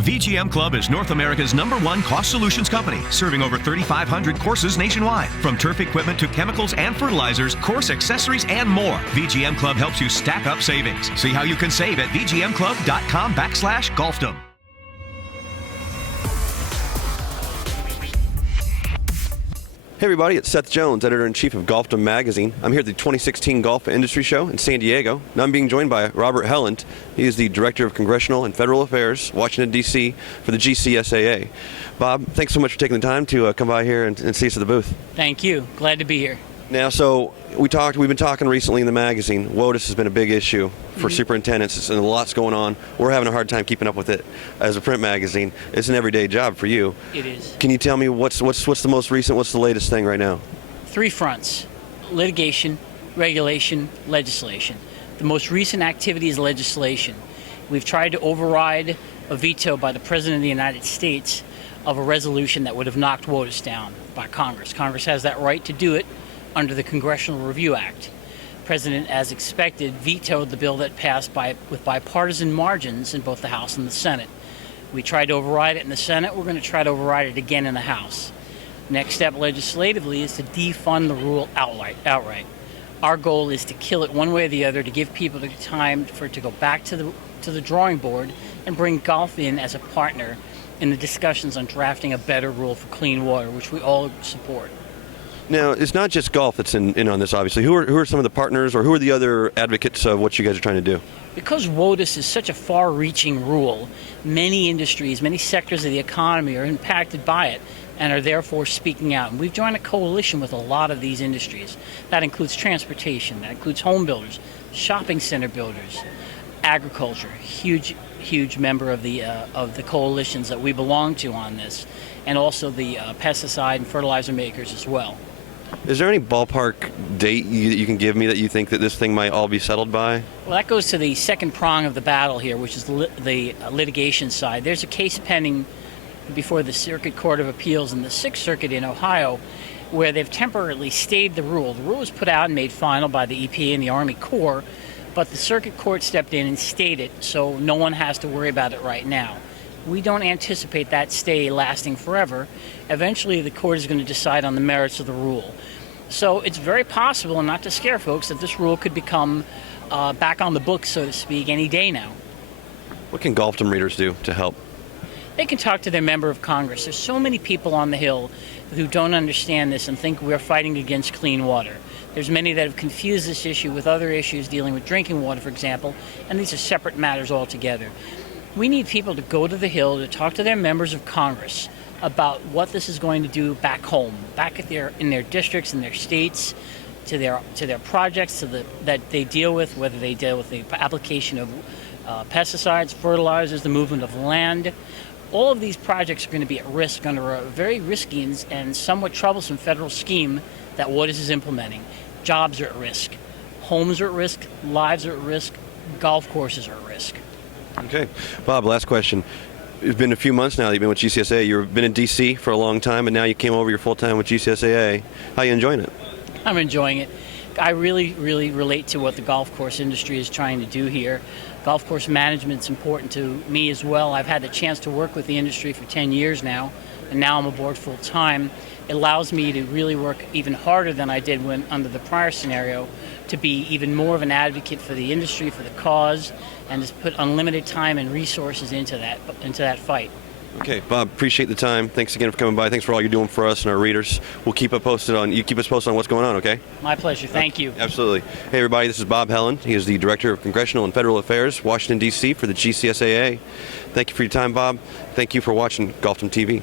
VGM Club is North America's #1 cost solutions company, serving over 3,500 courses nationwide. From turf equipment to chemicals and fertilizers, course accessories, and more, VGM Club helps you stack up savings. See how you can save at vgmclub.com/golfdom. Hey everybody, it's Seth Jones, Editor-in-Chief of Golfdom Magazine. I'm here at the 2016 Golf Industry Show in San Diego. Now I'm being joined by Robert Helland. He is the Director of Congressional and Federal Affairs, Washington, D.C. for the GCSAA. Bob, thanks so much for taking the time to come by here and see us at the booth. Thank you. Glad to be here. Now, so we've been talking recently in the magazine. WOTUS has been a big issue for superintendents, and a lot's going on. We're having a hard time keeping up with it as a print magazine. It's an everyday job for you. It is. Can you tell me what's the most recent, what's the latest thing right now? 3 fronts: litigation, regulation, legislation. The most recent activity is legislation. We've tried to override a veto by the President of the United States of a resolution that would have knocked WOTUS down by Congress. Congress has that right to do it under the Congressional Review Act. The President, as expected, vetoed the bill that passed with bipartisan margins in both the House and the Senate. We tried to override it in the Senate. We're going to try to override it again in the House. Next step legislatively is to defund the rule outright. Our goal is to kill it one way or the other, to give people the time for it to go back to the drawing board and bring golf in as a partner in the discussions on drafting a better rule for clean water, which we all support. Now, it's not just golf that's in on this, obviously. Who are some of the partners, or who are the other advocates of what you guys are trying to do? Because WOTUS is such a far-reaching rule, many industries, many sectors of the economy are impacted by it and are therefore speaking out. And we've joined a coalition with a lot of these industries. That includes transportation, that includes home builders, shopping center builders, agriculture, huge member of the coalitions that we belong to on this, and also the pesticide and fertilizer makers as well. Is there any ballpark date you can give me that you think that this thing might all be settled by? Well, that goes to the second prong of the battle here, which is the litigation side. There's a case pending before the Circuit Court of Appeals in the Sixth Circuit in Ohio, where they've temporarily stayed the rule. The rule was put out and made final by the EPA and the Army Corps, but the Circuit Court stepped in and stayed it, so no one has to worry about it right now. We don't anticipate that stay lasting forever. Eventually, the court is going to decide on the merits of the rule. So it's very possible, and not to scare folks, that this rule could become back on the books, so to speak, any day now. What can Golfdom readers do to help? They can talk to their member of Congress. There's so many people on the Hill who don't understand this and think we're fighting against clean water. There's many that have confused this issue with other issues dealing with drinking water, for example, and these are separate matters altogether. We need people to go to the Hill to talk to their members of Congress about what this is going to do back home, back in their districts, in their states, to their projects that they deal with, whether they deal with the application of pesticides, fertilizers, the movement of land. All of these projects are going to be at risk under a very risky and somewhat troublesome federal scheme that WOTUS is implementing. Jobs are at risk, homes are at risk, lives are at risk, golf courses are at risk. Okay. Bob, last question. It's been a few months now that you've been with GCSAA. You've been in D.C. for a long time, and now you came over, you're full-time with GCSAA. How are you enjoying it? I'm enjoying it. I really relate to what the golf course industry is trying to do here. Golf course management is important to me as well. I've had the chance to work with the industry for 10 years now, and now I'm aboard full-time. It allows me to really work even harder than I did when under the prior scenario, to be even more of an advocate for the industry, for the cause, and to put unlimited time and resources into that fight. Okay, Bob, appreciate the time. Thanks again for coming by. Thanks for all you're doing for us and our readers. We'll keep us posted on what's going on, okay? My pleasure. Thank you. Absolutely. Hey, everybody, this is Bob Helland. He is the Director of Congressional and Federal Affairs, Washington, D.C. for the GCSAA. Thank you for your time, Bob. Thank you for watching Golfdom TV.